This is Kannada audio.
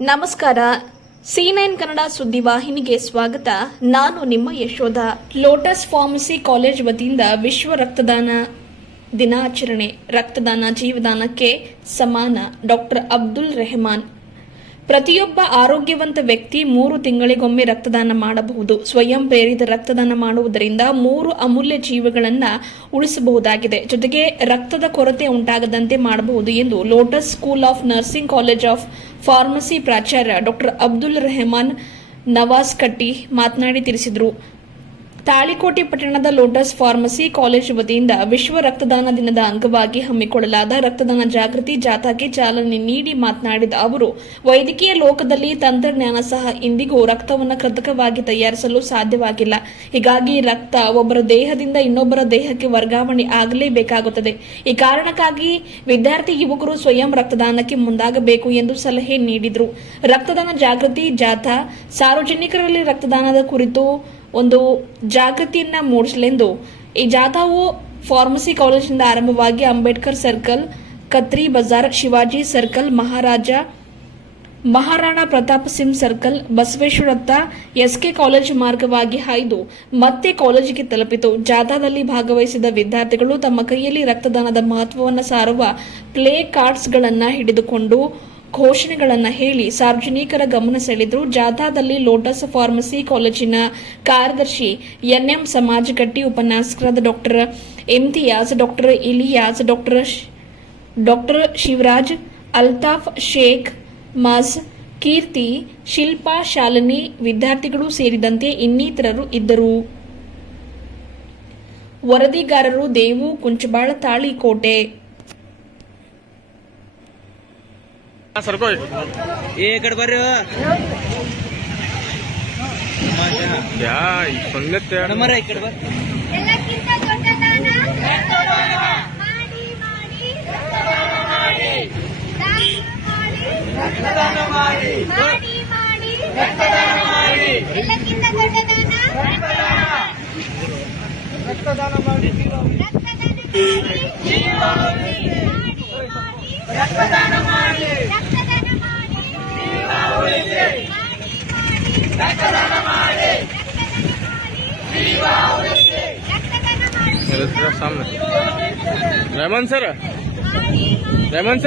ನಮಸ್ಕಾರ. ಸಿ ನೈನ್ ಕನ್ನಡ ಸುದ್ದಿವಾಹಿನಿಗೆ ಸ್ವಾಗತ. ನಾನು ನಿಮ್ಮ ಯಶೋಧ. ಲೋಟಸ್ ಫಾರ್ಮಸಿ ಕಾಲೇಜ್ ವತಿಯಿಂದ ವಿಶ್ವ ರಕ್ತದಾನ ದಿನಾಚರಣೆ. ರಕ್ತದಾನ ಜೀವದಾನಕ್ಕೆ ಸಮಾನ ಡಾಕ್ಟರ್ ಅಬ್ದುಲ್ ರೆಹಮಾನ್ ಪ್ರತಿಯೊಬ್ಬ ಆರೋಗ್ಯವಂತ ವ್ಯಕ್ತಿ ಮೂರು ತಿಂಗಳಿಗೊಮ್ಮೆ ರಕ್ತದಾನ ಮಾಡಬಹುದು. ಸ್ವಯಂ ಪ್ರೇರಿತ ರಕ್ತದಾನ ಮಾಡುವುದರಿಂದ ಮೂರು ಅಮೂಲ್ಯ ಜೀವಗಳನ್ನ ಉಳಿಸಬಹುದಾಗಿದೆ. ಜೊತೆಗೆ ರಕ್ತದ ಕೊರತೆ ಉಂಟಾಗದಂತೆ ಮಾಡಬಹುದು ಎಂದು lotus school of nursing college of pharmacy ಪ್ರಾಚಾರ್ಯ ಡಾಕ್ಟರ್ ಅಬ್ದುಲ್ ರೆಹಮಾನ್ ನವಾಜ್ ಕಟ್ಟಿ ಮಾತನಾಡಿ ತಿಳಿಸಿದರು. ತಾಳಿಕೋಟೆ ಪಟ್ಟಣದ ಲೋಟಸ್ ಫಾರ್ಮಸಿ ಕಾಲೇಜು ವತಿಯಿಂದ ವಿಶ್ವ ರಕ್ತದಾನ ದಿನದ ಅಂಗವಾಗಿ ಹಮ್ಮಿಕೊಳ್ಳಲಾದ ರಕ್ತದಾನ ಜಾಗೃತಿ ಜಾಥಾಕ್ಕೆ ಚಾಲನೆ ನೀಡಿ ಮಾತನಾಡಿದ ಅವರು, ವೈದ್ಯಕೀಯ ಲೋಕದಲ್ಲಿ ತಂತ್ರಜ್ಞಾನ ಸಹ ಇಂದಿಗೂ ರಕ್ತವನ್ನು ಕೃತಕವಾಗಿ ತಯಾರಿಸಲು ಸಾಧ್ಯವಾಗಿಲ್ಲ. ಹೀಗಾಗಿ ರಕ್ತ ಒಬ್ಬರ ದೇಹದಿಂದ ಇನ್ನೊಬ್ಬರ ದೇಹಕ್ಕೆ ವರ್ಗಾವಣೆ ಆಗಲೇಬೇಕಾಗುತ್ತದೆ. ಈ ಕಾರಣಕ್ಕಾಗಿ ವಿದ್ಯಾರ್ಥಿ ಯುವಕರು ಸ್ವಯಂ ರಕ್ತದಾನಕ್ಕೆ ಮುಂದಾಗಬೇಕು ಎಂದು ಸಲಹೆ ನೀಡಿದರು. ರಕ್ತದಾನ ಜಾಗೃತಿ ಜಾಥಾ ಸಾರ್ವಜನಿಕರಲ್ಲಿ ರಕ್ತದಾನದ ಕುರಿತು ಒಂದು ಜಾಗೃತಿಯನ್ನ ಮೂಡಿಸಲೆಂದು. ಈ ಜಾಥಾವು ಫಾರ್ಮಸಿ ಕಾಲೇಜಿನಿಂದ ಆರಂಭವಾಗಿ Ambedkar circle, Katri Bazar, Shivaji circle, Maharaja, Maharana Pratap Singh circle, ಬಸವೇಶ್ವರತ್ತ SK college ಮಾರ್ಗವಾಗಿ ಹಾಯ್ದು ಮತ್ತೆ ಕಾಲೇಜಿಗೆ ತಲುಪಿತು. ಜಾಥಾದಲ್ಲಿ ಭಾಗವಹಿಸಿದ ವಿದ್ಯಾರ್ಥಿಗಳು ತಮ್ಮ ಕೈಯಲ್ಲಿ ರಕ್ತದಾನದ ಮಹತ್ವವನ್ನು ಸಾರುವ ಪ್ಲೇ ಕಾರ್ಡ್ಸ್ಗಳನ್ನು ಹಿಡಿದುಕೊಂಡು ಘೋಷಣೆಗಳನ್ನು ಹೇಳಿ ಸಾರ್ವಜನಿಕರ ಗಮನ ಸೆಳೆದರು. ಜಾಥಾದಲ್ಲಿ ಲೋಟಸ್ ಫಾರ್ಮಸಿ ಕಾಲೇಜಿನ ಕಾರ್ಯದರ್ಶಿ ಎನ್ಎಂ ಸಮಾಜಗಟ್ಟಿ ಉಪನ್ಯಾಸಕರಾದ doctor Imtiyaz, doctor Iliyaz, doctor doctor Shivraj, Altaf Sheikh, Maaz Keerthi, Shilpa Shalini ವಿದ್ಯಾರ್ಥಿಗಳು ಸೇರಿದಂತೆ ಇನ್ನಿತರರು ಇದ್ದರು. ವರದಿಗಾರರು ದೇವು ಕುಂಚಬಾಳ ತಾಳಿಕೋಟೆ. ಸರ್ಕೋ ಏ ಕಡೆ ಬರ್ರಿ. ಯಾ ಈ ಸಂಗತಿ ನಮ್ಮರ ಈ ಕಡೆ ಬರ್ರಿ ಎಲ್ಲಕ್ಕಿಂತ ಮಾಡಿ ಮಾಡಿ ದಾನ ಮಾಡಿ ಮಾಡಿ ಮಾಡಿ. ಮಾಡಿ ಜೀವ ಉಳಿಸಿ ರಕ್ತದಾನ ಮಾಡಿ ಜೀವ ಉಳಿಸಿ ರೆಮನ್